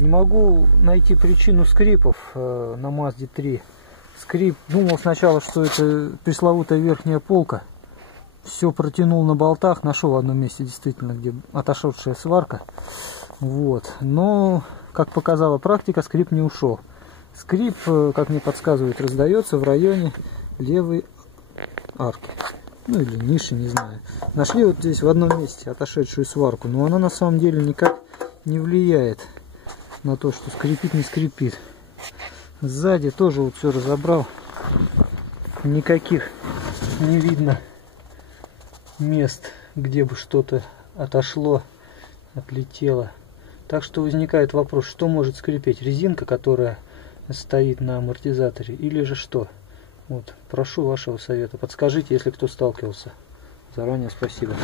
Не могу найти причину скрипов на Мазде 3. Скрип, думал сначала, что это пресловутая верхняя полка. Все протянул на болтах, нашел в одном месте действительно, где отошедшая сварка. Вот. Но, как показала практика, скрип не ушел. Скрип, как мне подсказывают, раздается в районе левой арки. Ну или ниши, не знаю. Нашли вот здесь в одном месте отошедшую сварку, но она на самом деле никак не влияет на то, что скрипит, не скрипит. Сзади тоже вот все разобрал. Никаких не видно мест, где бы что-то отошло, отлетело. Так что возникает вопрос, что может скрипеть? Резинка, которая стоит на амортизаторе, или же что? Вот, прошу вашего совета. Подскажите, если кто сталкивался. Заранее спасибо.